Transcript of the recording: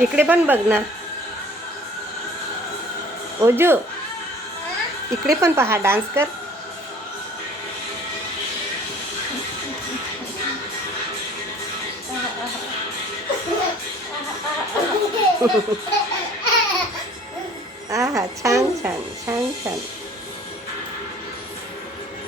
इकडे पण बघ ना ओजू, इकडे पण पहा, डान्स कर. हा छान छान छान छान.